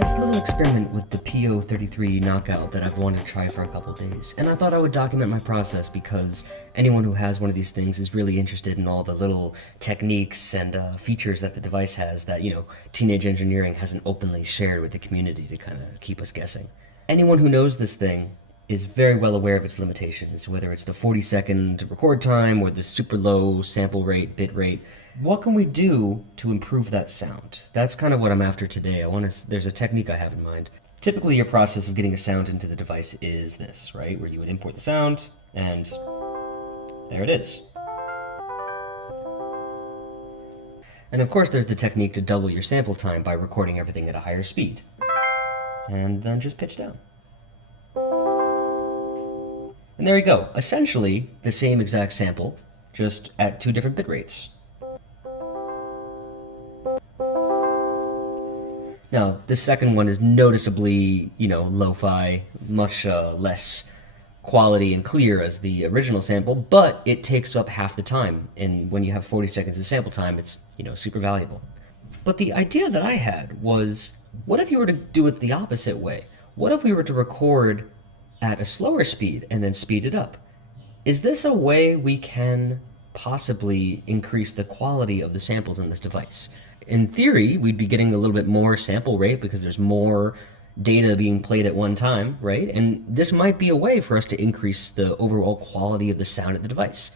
this little experiment with the PO-33 knockout that I've wanted to try for a couple days, and I thought I would document my process because anyone who has one of these things is really interested in all the little techniques and features that the device has that, teenage engineering hasn't openly shared with the community to kind of keep us guessing. Anyone who knows this thing is very well aware of its limitations, whether it's the 40-second record time or the super low sample rate, bit rate. What can we do to improve that sound? That's kind of what I'm after today. There's a technique I have in mind. Typically, your process of getting a sound into the device is this, right? Where you would import the sound, and there it is. And of course, there's the technique to double your sample time by recording everything at a higher speed. And then just pitch down. And there you go. Essentially, the same exact sample, just at two different bit rates. Now, this second one is noticeably, lo-fi, much less quality and clear as the original sample, but it takes up half the time. And when you have 40 seconds of sample time, it's, super valuable. But the idea that I had was, what if you were to do it the opposite way? What if we were to record at a slower speed and then speed it up? Is this a way we can possibly increase the quality of the samples in this device? In theory, we'd be getting a little bit more sample rate because there's more data being played at one time, right? And this might be a way for us to increase the overall quality of the sound of the device.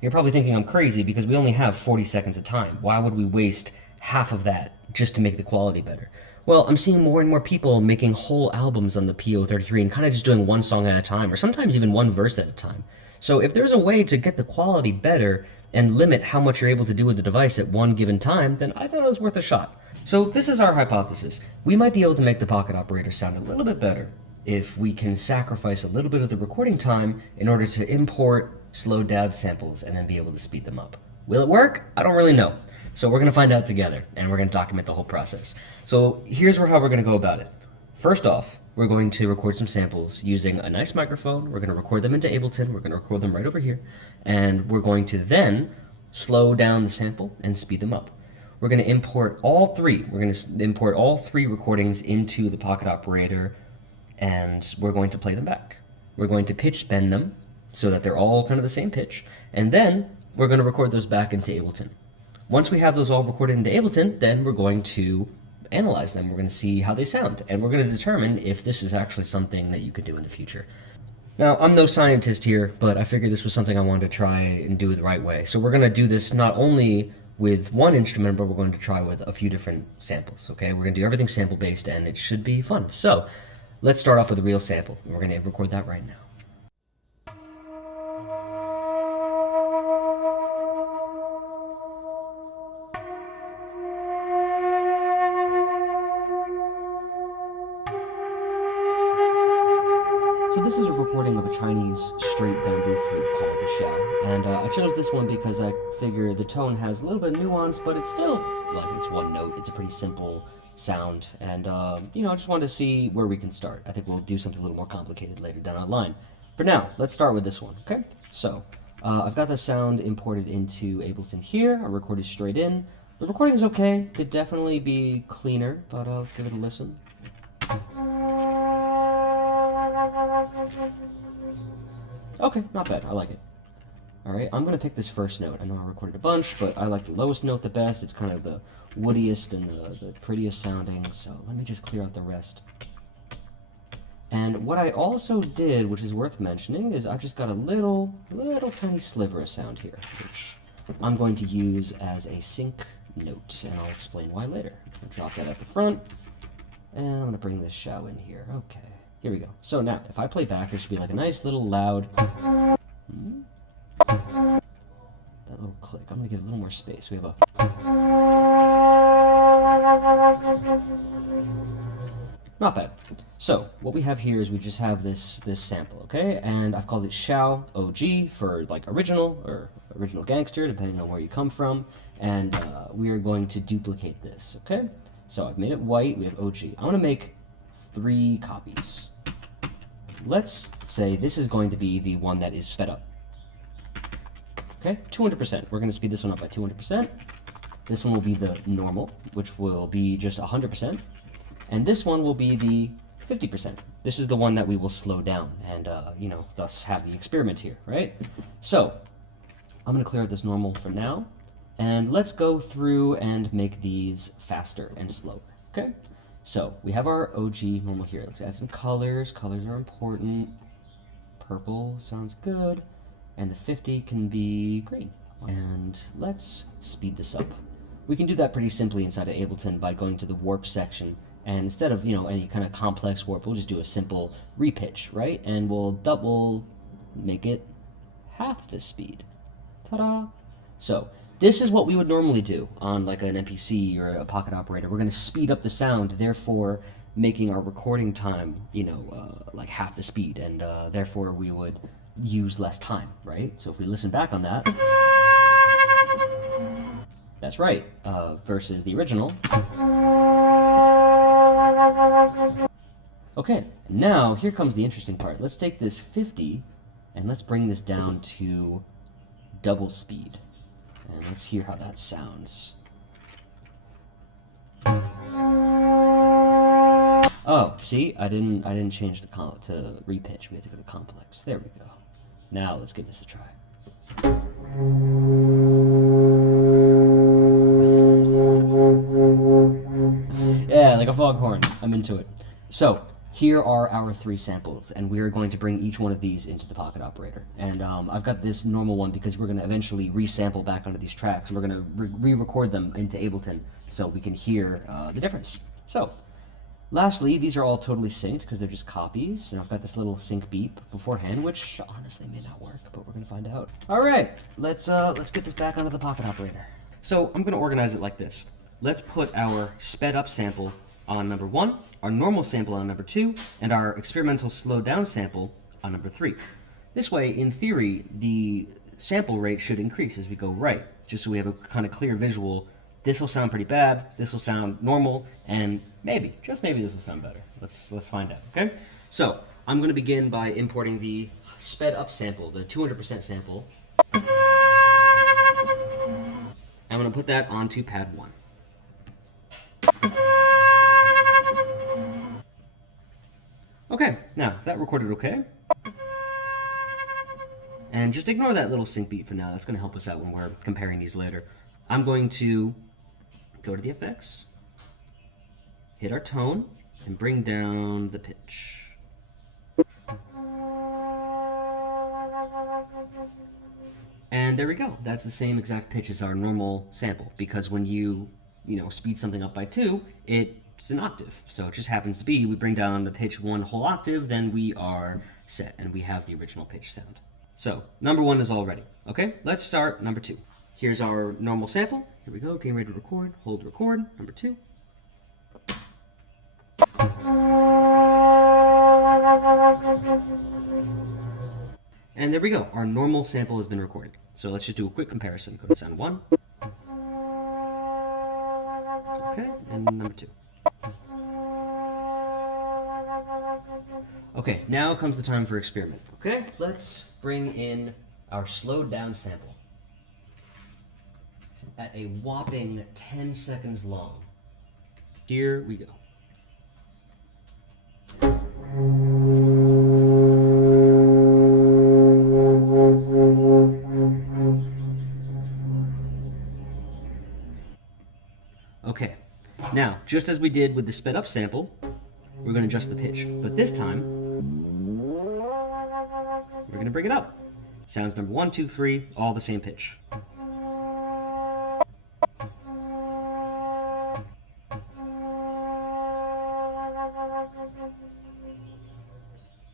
You're probably thinking I'm crazy because we only have 40 seconds of time. Why would we waste half of that just to make the quality better? Well, I'm seeing more and more people making whole albums on the PO-33 and kind of just doing one song at a time, or sometimes even one verse at a time. So if there's a way to get the quality better and limit how much you're able to do with the device at one given time, then I thought it was worth a shot. So this is our hypothesis. We might be able to make the pocket operator sound a little bit better if we can sacrifice a little bit of the recording time in order to import slowed down samples and then be able to speed them up. Will it work? I don't really know. So we're going to find out together, and we're going to document the whole process. So here's how we're going to go about it. First off, we're going to record some samples using a nice microphone. We're going to record them into Ableton. We're going to record them right over here. And we're going to then slow down the sample and speed them up. We're going to import all three. We're going to import all three recordings into the pocket operator, and we're going to play them back. We're going to pitch bend them so that they're all kind of the same pitch. And then we're going to record those back into Ableton. Once we have those all recorded into Ableton, then we're going to analyze them. We're going to see how they sound, and we're going to determine if this is actually something that you could do in the future. Now, I'm no scientist here, but I figured this was something I wanted to try and do the right way. So we're going to do this not only with one instrument, but we're going to try with a few different samples, okay? We're going to do everything sample-based, and it should be fun. So let's start off with a real sample. We're going to record that right now. So this is a recording of a Chinese straight bamboo flute called the xiao, and I chose this one because I figure the tone has a little bit of nuance, but it's still, it's one note. It's a pretty simple sound, and, I just wanted to see where we can start. I think we'll do something a little more complicated later down the line. For now, let's start with this one, okay? So, I've got the sound imported into Ableton here. I recorded straight in. The recording's okay. Could definitely be cleaner, but let's give it a listen. Okay, not bad. I like it. Alright, I'm going to pick this first note. I know I recorded a bunch, but I like the lowest note the best. It's kind of the woodiest and the prettiest sounding, so let me just clear out the rest. And what I also did, which is worth mentioning, is I've just got a little tiny sliver of sound here, which I'm going to use as a sync note, and I'll explain why later. I'm going to drop that at the front, and I'm going to bring this xiao in here. Okay. Here we go. So now, if I play back, there should be like a nice little loud... that little click. I'm going to give it a little more space. We have a... Not bad. So, what we have here is we just have this sample, okay? And I've called it xiao OG for like original or original gangster, depending on where you come from. And we are going to duplicate this, okay? So I've made it white. We have OG. I want to make 3 copies. Let's say this is going to be the one that is sped up. Okay, 200%. We're going to speed this one up by 200%. This one will be the normal, which will be just 100%. And this one will be the 50%. This is the one that we will slow down and, thus have the experiment here, right? So I'm going to clear out this normal for now, and let's go through and make these faster and slower, okay? So we have our OG normal here. Let's add some colors. Colors are important. Purple sounds good. And the 50 can be green. And let's speed this up. We can do that pretty simply inside of Ableton by going to the warp section. And instead of, any kind of complex warp, we'll just do a simple repitch, right? And we'll make it half the speed. Ta-da! So this is what we would normally do on like an MPC or a pocket operator. We're going to speed up the sound, therefore making our recording time, like half the speed, and therefore we would use less time, right? So if we listen back on that, that's right, versus the original. Okay, now here comes the interesting part. Let's take this 50 and let's bring this down to double speed. And let's hear how that sounds. Oh, see, I didn't change the to repitch. We have to go to complex. There we go. Now let's give this a try. Yeah, like a foghorn. I'm into it. So here are our 3 samples, and we're going to bring each one of these into the pocket operator. And I've got this normal one because we're going to eventually resample back onto these tracks. We're going to re-record them into Ableton so we can hear the difference. So lastly, these are all totally synced because they're just copies, and I've got this little sync beep beforehand, which honestly may not work, but we're going to find out. All right, let's get this back onto the pocket operator. So I'm going to organize it like this. Let's put our sped up sample on number 1, our normal sample on number 2, and our experimental slowed down sample on number 3. This way, in theory, the sample rate should increase as we go right, just so we have a kind of clear visual. This will sound pretty bad, this will sound normal, and maybe, just maybe this will sound better. Let's find out, okay? So, I'm going to begin by importing the sped up sample, the 200% sample. I'm going to put that onto pad 1. Okay, now, that recorded okay. And just ignore that little sync beat for now. That's going to help us out when we're comparing these later. I'm going to go to the effects, hit our tone, and bring down the pitch. And there we go. That's the same exact pitch as our normal sample, because when you speed something up by 2, it's an octave. So it just happens to be, we bring down the pitch 1 whole octave, then we are set, and we have the original pitch sound. So, number 1 is all ready. Okay, let's start number 2. Here's our normal sample. Here we go, getting ready to record. Hold record, number 2. And there we go, our normal sample has been recorded. So let's just do a quick comparison. Go to sound 1. Okay, and number 2. Okay, now comes the time for experiment. Okay, let's bring in our slowed down sample at a whopping 10 seconds long. Here we go. Okay, now, just as we did with the sped up sample, we're going to adjust the pitch. But this time, we're going to bring it up. Sounds number 1, 2, 3, all the same pitch.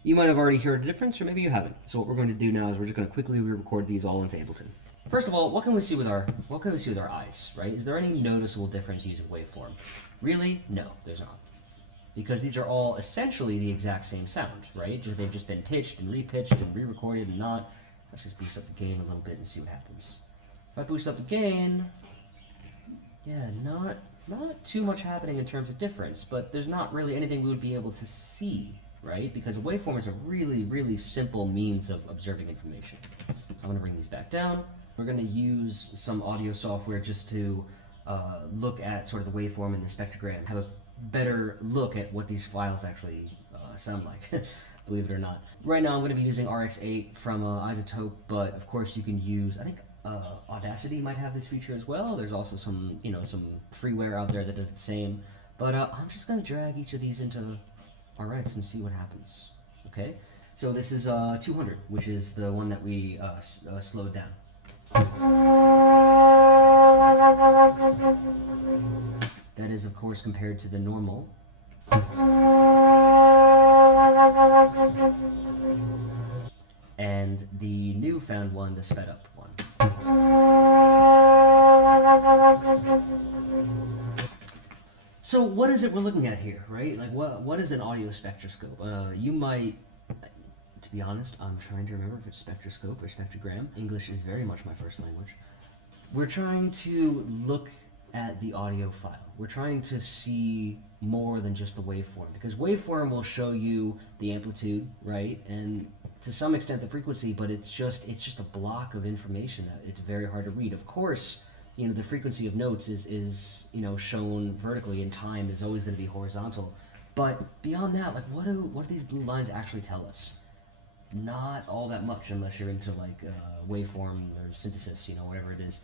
You might have already heard a difference, or maybe you haven't. So what we're going to do now is we're just going to quickly re-record these all into Ableton. First of all, what can we see with our eyes, right? Is there any noticeable difference using waveform? Really? No, there's not. Because these are all essentially the exact same sound, right? They've just been pitched and repitched and re-recorded and not. Let's just boost up the gain a little bit and see what happens. If I boost up the gain, yeah, not too much happening in terms of difference, but there's not really anything we would be able to see, right? Because a waveform is a really, really simple means of observing information. So I'm going to bring these back down. We're going to use some audio software just to look at sort of the waveform and the spectrogram, have a better look at what these files actually sound like, believe it or not. Right now I'm going to be using RX8 from Isotope, but of course you can use, I think Audacity might have this feature as well. There's also some, some freeware out there that does the same. But I'm just going to drag each of these into RX and see what happens. Okay, so this is 200, which is the one that we slowed down. That is, of course, compared to the normal. And the newfound one, the sped up one. So what is it we're looking at here, right? Like what is an audio spectroscope? You might, to be honest, I'm trying to remember if it's spectroscope or spectrogram. English is very much my first language. We're trying to look at the audio file. We're trying to see more than just the waveform, because waveform will show you the amplitude, right? And to some extent the frequency, but it's just a block of information that it's very hard to read. Of course, the frequency of notes is shown vertically, and time is always going to be horizontal. But beyond that, like what do these blue lines actually tell us? Not all that much, unless you're into like waveform or synthesis, whatever it is.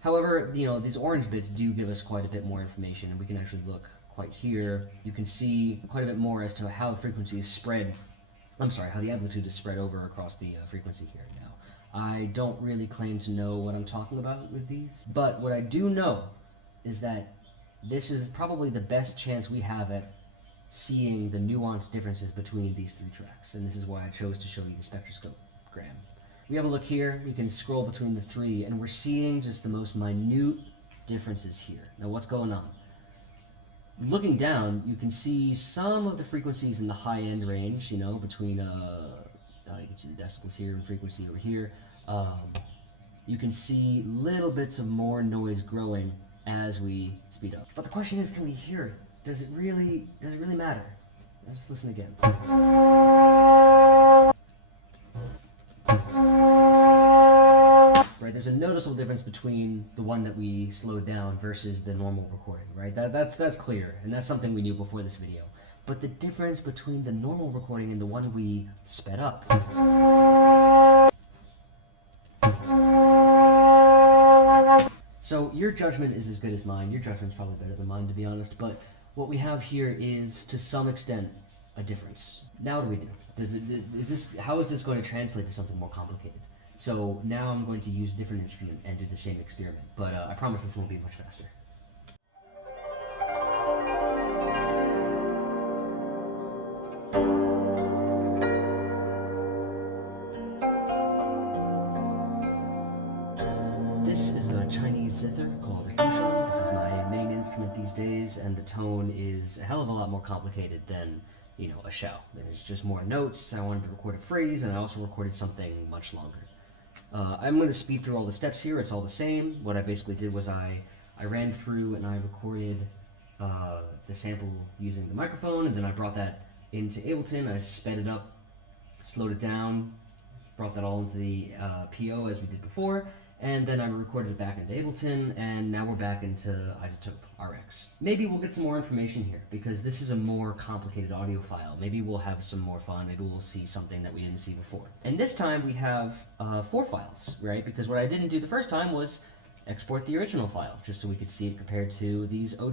However, these orange bits do give us quite a bit more information, and we can actually look quite here. You can see quite a bit more as to how the frequency is spread. I'm sorry, how the amplitude is spread over across the frequency here now. I don't really claim to know what I'm talking about with these, but what I do know is that this is probably the best chance we have at seeing the nuanced differences between these three tracks, and this is why I chose to show you the spectroscope-gram. We have a look here, we can scroll between the three, and we're seeing just the most minute differences here. Now what's going on? Looking down, you can see some of the frequencies in the high-end range, between, you can see the decibels here and frequency over here. You can see little bits of more noise growing as we speed up. But the question is, can we hear it? Does it really matter? Let's just listen again. Right, there's a noticeable difference between the one that we slowed down versus the normal recording, right? That's clear, and that's something we knew before this video. But the difference between the normal recording and the one we sped up. So your judgment is as good as mine. Your judgment's probably better than mine, to be honest, but what we have here is, to some extent, a difference. Now what do we do? How is this going to translate to something more complicated? So now I'm going to use a different instrument and do the same experiment, but I promise this won't be much faster. This is a Chinese zither called a Flute. This is my main instrument these days, and the tone is a hell of a lot more complicated than, a shell. There's just more notes. I wanted to record a phrase, and I also recorded something much longer. I'm going to speed through all the steps here. It's all the same. What I basically did was I ran through and I recorded the sample using the microphone, and then I brought that into Ableton. I sped it up, slowed it down, brought that all into the PO as we did before, and then I recorded it back into Ableton, and now we're back into Isotope RX. Maybe we'll get some more information here, because this is a more complicated audio file. Maybe we'll have some more fun. Maybe we'll see something that we didn't see before. And this time we have 4 files, right? Because what I didn't do the first time was export the original file, just so we could see it compared to these I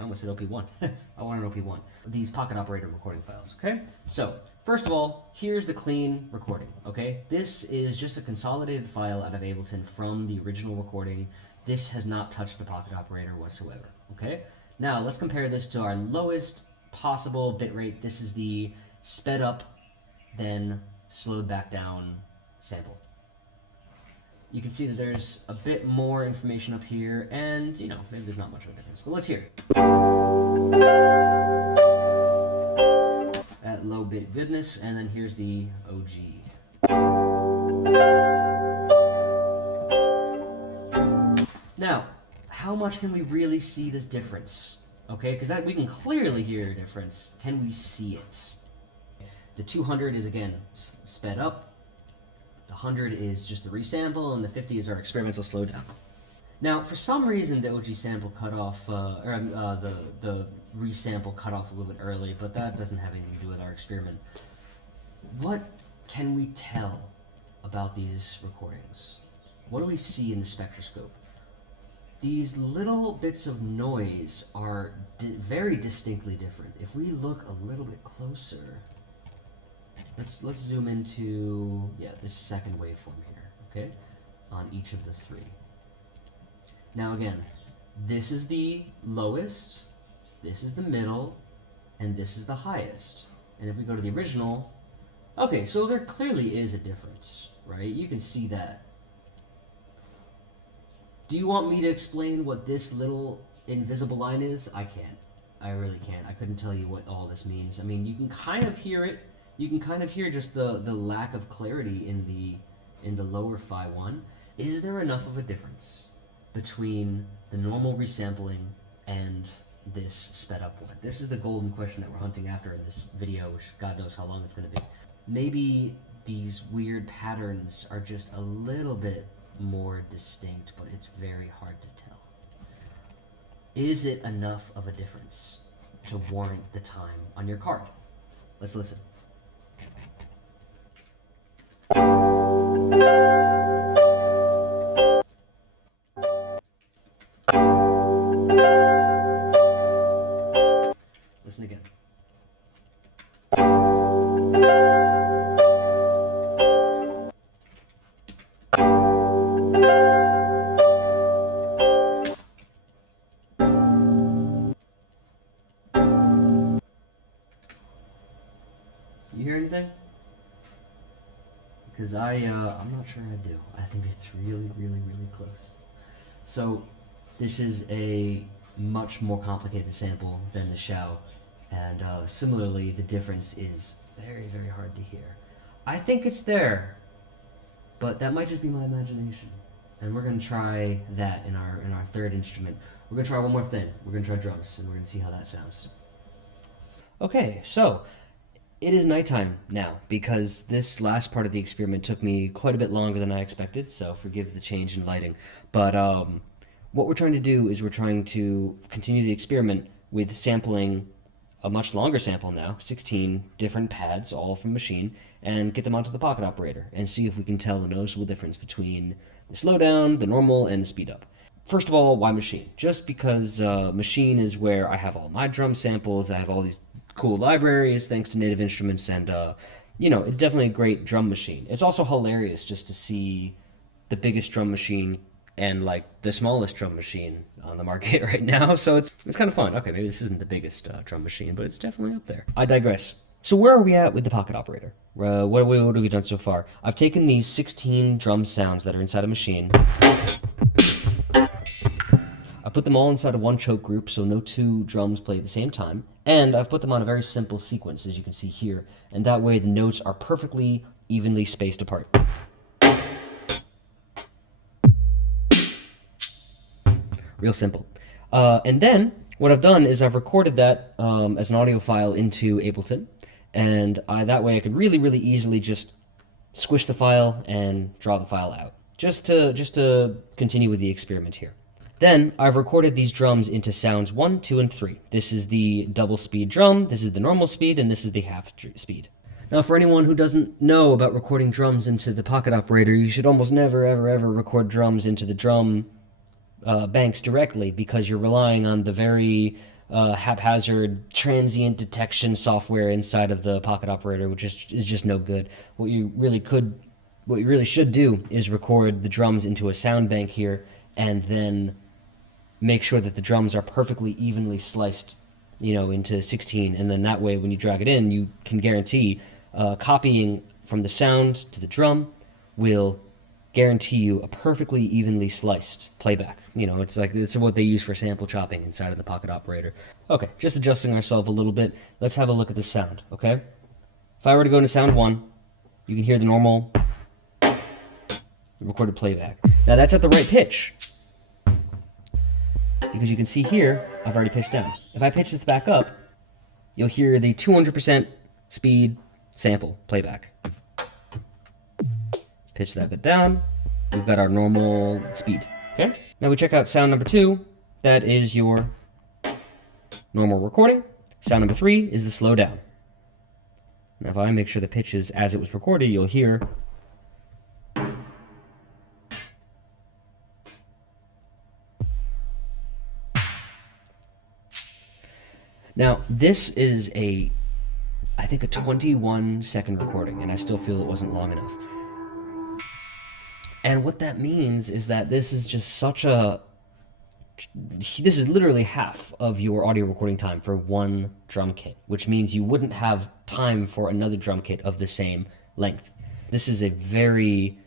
almost said OP1. I want an OP1. These pocket operator recording files, okay? So, first of all, here's the clean recording, okay? This is just a consolidated file out of Ableton from the original recording. This has not touched the pocket operator whatsoever, okay? Now, let's compare this to our lowest possible bitrate. This is the sped up, then slowed back down sample. You can see that there's a bit more information up here, and, maybe there's not much of a difference, but let's hear it. At low bit goodness, and then here's the OG. Now, how much can we really see this difference? Okay, because we can clearly hear a difference. Can we see it? The 200 is, again, sped up. The 100 is just the resample, and the 50 is our experimental slowdown. Now, for some reason, the OG sample cut off, the resample cut off a little bit early, but that doesn't have anything to do with our experiment. What can we tell about these recordings? What do we see in the spectroscope? These little bits of noise are very distinctly different. If we look a little bit closer, let's zoom into this second waveform here, okay, on each of the three. Now again, this is the lowest, this is the middle, and this is the highest. And if we go to the original, okay, so there clearly is a difference, right? You can see that. Do you want me to explain what this little invisible line is? I can't. I really can't. I couldn't tell you what all this means. I mean, you can kind of hear it. You can kind of hear just the lack of clarity in the lower phi 1. Is there enough of a difference between the normal resampling and this sped up one? This is the golden question that we're hunting after in this video, which God knows how long it's going to be. Maybe these weird patterns are just a little bit more distinct, but it's very hard to tell. Is it enough of a difference to warrant the time on your card? Let's listen. Listen again. You hear anything? Because I'm not sure I do. I think it's really, really, really close. So this is a much more complicated sample than the Shao, and similarly, the difference is very, very hard to hear. I think it's there, but that might just be my imagination. And we're gonna try that in our third instrument. We're gonna try one more thing. We're gonna try drums, and we're gonna see how that sounds. Okay, so it is nighttime now, because this last part of the experiment took me quite a bit longer than I expected, so forgive the change in lighting. But what we're trying to do is we're trying to continue the experiment with sampling a much longer sample now, 16 different pads, all from machine, and get them onto the pocket operator, and see if we can tell a noticeable difference between the slowdown, the normal, and the speed up. First of all, why machine? Just because machine is where I have all my drum samples, I have all these cool libraries thanks to Native Instruments, and it's definitely a great drum machine. It's also hilarious just to see the biggest drum machine and like the smallest drum machine on the market right now, so it's kind of fun. Okay, maybe this isn't the biggest drum machine, but it's definitely up there. I digress. So where are we at with the pocket operator? What have we done so far? I've taken these 16 drum sounds that are inside a machine. I put them all inside of one choke group, so no two drums play at the same time. And I've put them on a very simple sequence, as you can see here. And that way the notes are perfectly evenly spaced apart. Real simple. And then what I've done is I've recorded that as an audio file into Ableton. And that way I could really, really easily just squish the file and draw the file out. Just to continue with the experiment here. Then I've recorded these drums into sounds 1, 2, and 3. This is the double speed drum, this is the normal speed, and this is the half speed. Now for anyone who doesn't know about recording drums into the pocket operator, you should almost never ever ever record drums into the drum banks directly, because you're relying on the very haphazard transient detection software inside of the pocket operator, which is just no good. What you really should do is record the drums into a sound bank here, and then make sure that the drums are perfectly evenly sliced, into 16, and then that way when you drag it in, you can guarantee copying from the sound to the drum will guarantee you a perfectly evenly sliced playback. It's what they use for sample chopping inside of the pocket operator. Okay, just adjusting ourselves a little bit. Let's have a look at the sound, okay? If I were to go into sound 1, you can hear the normal recorded playback. Now that's at the right pitch, because you can see here, I've already pitched down. If I pitch this back up, you'll hear the 200% speed sample playback. Pitch that bit down, we've got our normal speed, Okay, now we check out sound number 2. That is your normal recording. Sound number 3 is the slow down. Now if I make sure the pitch is as it was recorded, you'll hear. Now this is I think a 21-second recording, and I still feel it wasn't long enough. And what that means is that this is just this is literally half of your audio recording time for one drum kit, which means you wouldn't have time for another drum kit of the same length. This is a very,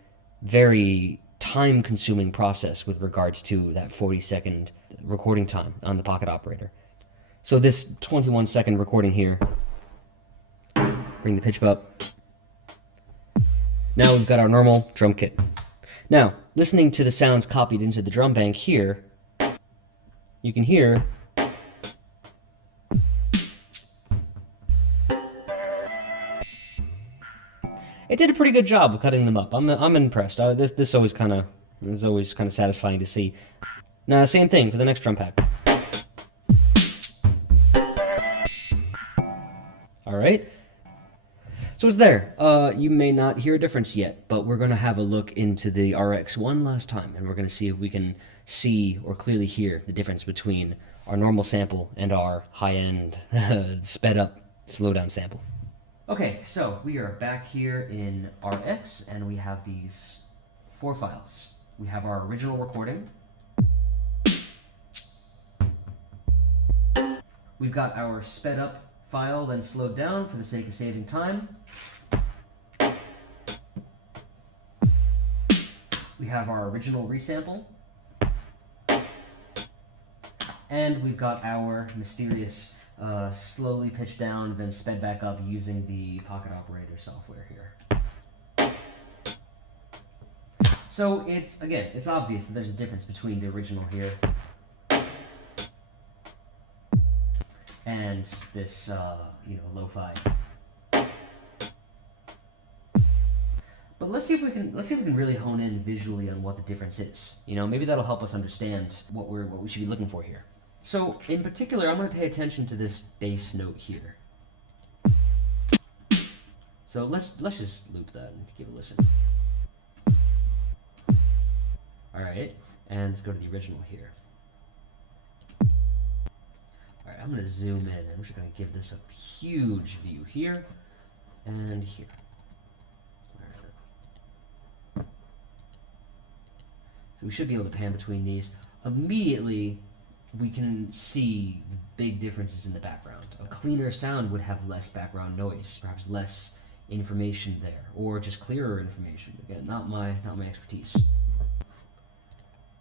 very time-consuming process with regards to that 40-second recording time on the pocket operator. So this 21-second recording here, bring the pitch up. Now we've got our normal drum kit. Now, listening to the sounds copied into the drum bank here, you can hear it did a pretty good job of cutting them up. I'm impressed. This is always kind of satisfying to see. Now, same thing for the next drum pack. All right. So it's there. You may not hear a difference yet, but we're going to have a look into the RX one last time, and we're going to see if we can see or clearly hear the difference between our normal sample and our high-end, sped-up, slow-down sample. Okay, so we are back here in RX, and we have these 4 files. We have our original recording. We've got our sped-up file, then slowed down for the sake of saving time. We have our original resample. And we've got our mysterious slowly pitched down, then sped back up using the pocket operator software here. So it's obvious that there's a difference between the original here and this, lo-fi. But let's see if we can really hone in visually on what the difference is. Maybe that'll help us understand what we should be looking for here. So in particular, I'm going to pay attention to this bass note here. So let's just loop that and give it a listen. All right, and let's go to the original here. All right, I'm going to zoom in, and I'm just going to give this a huge view here and here. So we should be able to pan between these. Immediately, we can see the big differences in the background. A cleaner sound would have less background noise, perhaps less information there, or just clearer information. Again, not my expertise.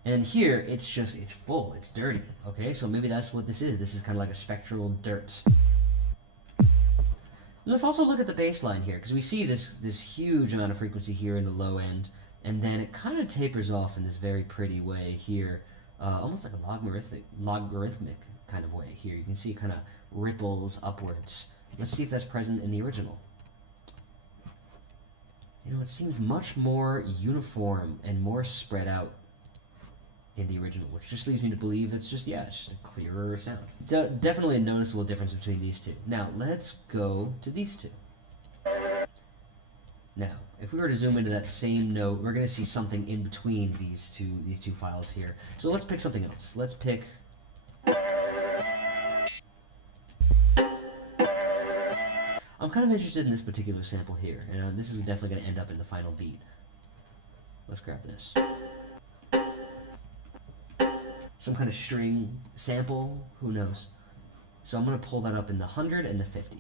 And here, it's full, it's dirty, okay? So maybe that's what this is. This is kind of like a spectral dirt. Let's also look at the bass line here, because we see this huge amount of frequency here in the low end, and then it kind of tapers off in this very pretty way here, almost like a logarithmic kind of way here. You can see it kind of ripples upwards. Let's see if that's present in the original. It seems much more uniform and more spread out in the original, which just leads me to believe it's just a clearer sound. Definitely a noticeable difference between these two. Now, let's go to these two. Now, if we were to zoom into that same note, we're going to see something in between these two files here. So let's pick something else. Let's pick... I'm kind of interested in this particular sample here, and this is definitely going to end up in the final beat. Let's grab this. Some kind of string sample, who knows? So I'm going to pull that up in the 100 and the 50.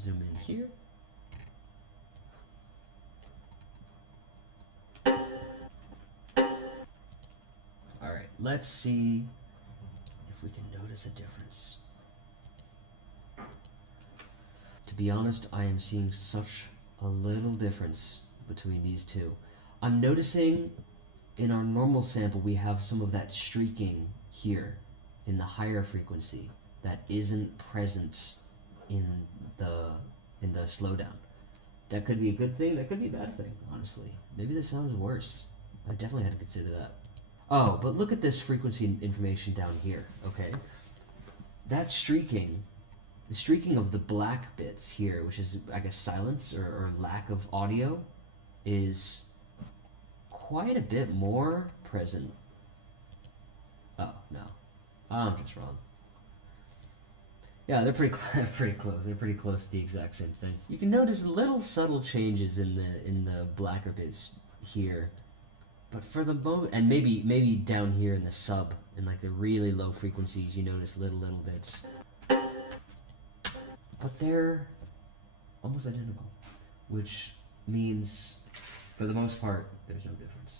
Zoom in here. Alright, let's see if we can notice a difference. To be honest, I am seeing such a little difference between these two. I'm noticing in our normal sample we have some of that streaking here in the higher frequency that isn't present in the slowdown. That could be a good thing, that could be a bad thing, honestly. Maybe this sounds worse. I definitely had to consider that. Oh, but look at this frequency information down here, okay? That streaking, the streaking of the black bits here, which is, I guess, silence or lack of audio, is quite a bit more present. Oh, no. I'm just wrong. Yeah, they're pretty pretty close. They're pretty close to the exact same thing. You can notice little subtle changes in the blacker bits here, but for the and maybe down here in the sub, in like the really low frequencies, you notice little bits, but they're almost identical, which means for the most part there's no difference.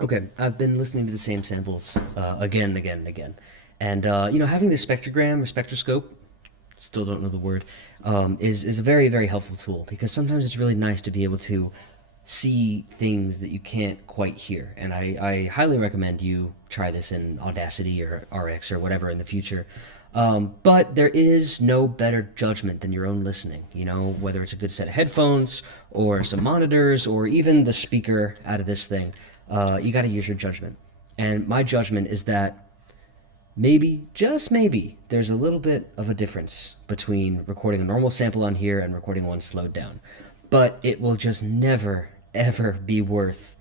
Okay, I've been listening to the same samples again and again and again. And, having the spectrogram or spectroscope, still don't know the word, is a very, very helpful tool, because sometimes it's really nice to be able to see things that you can't quite hear. And I highly recommend you try this in Audacity or RX or whatever in the future. But there is no better judgment than your own listening, whether it's a good set of headphones or some monitors or even the speaker out of this thing. You got to use your judgment. And my judgment is that maybe, just maybe, there's a little bit of a difference between recording a normal sample on here and recording one slowed down. But it will just never, ever be worth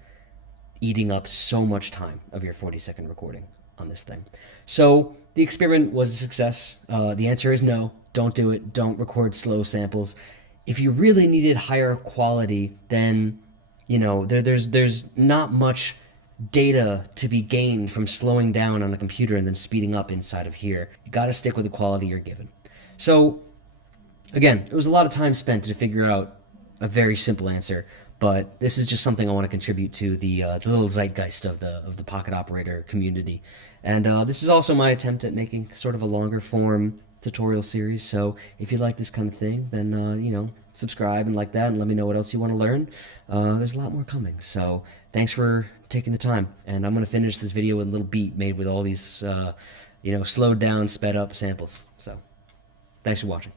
eating up so much time of your 40-second recording on this thing. So the experiment was a success. The answer is no. Don't do it. Don't record slow samples. If you really needed higher quality, then, there's not much data to be gained from slowing down on a computer and then speeding up inside of here. You got to stick with the quality you're given. So, again, it was a lot of time spent to figure out a very simple answer, but this is just something I want to contribute to the little zeitgeist of the pocket operator community. And this is also my attempt at making sort of a longer form tutorial series. So if you like this kind of thing, then subscribe and like that, and let me know what else you want to learn. There's a lot more coming. So thanks for taking the time, and I'm going to finish this video with a little beat made with all these slowed down, sped up samples. So thanks for watching.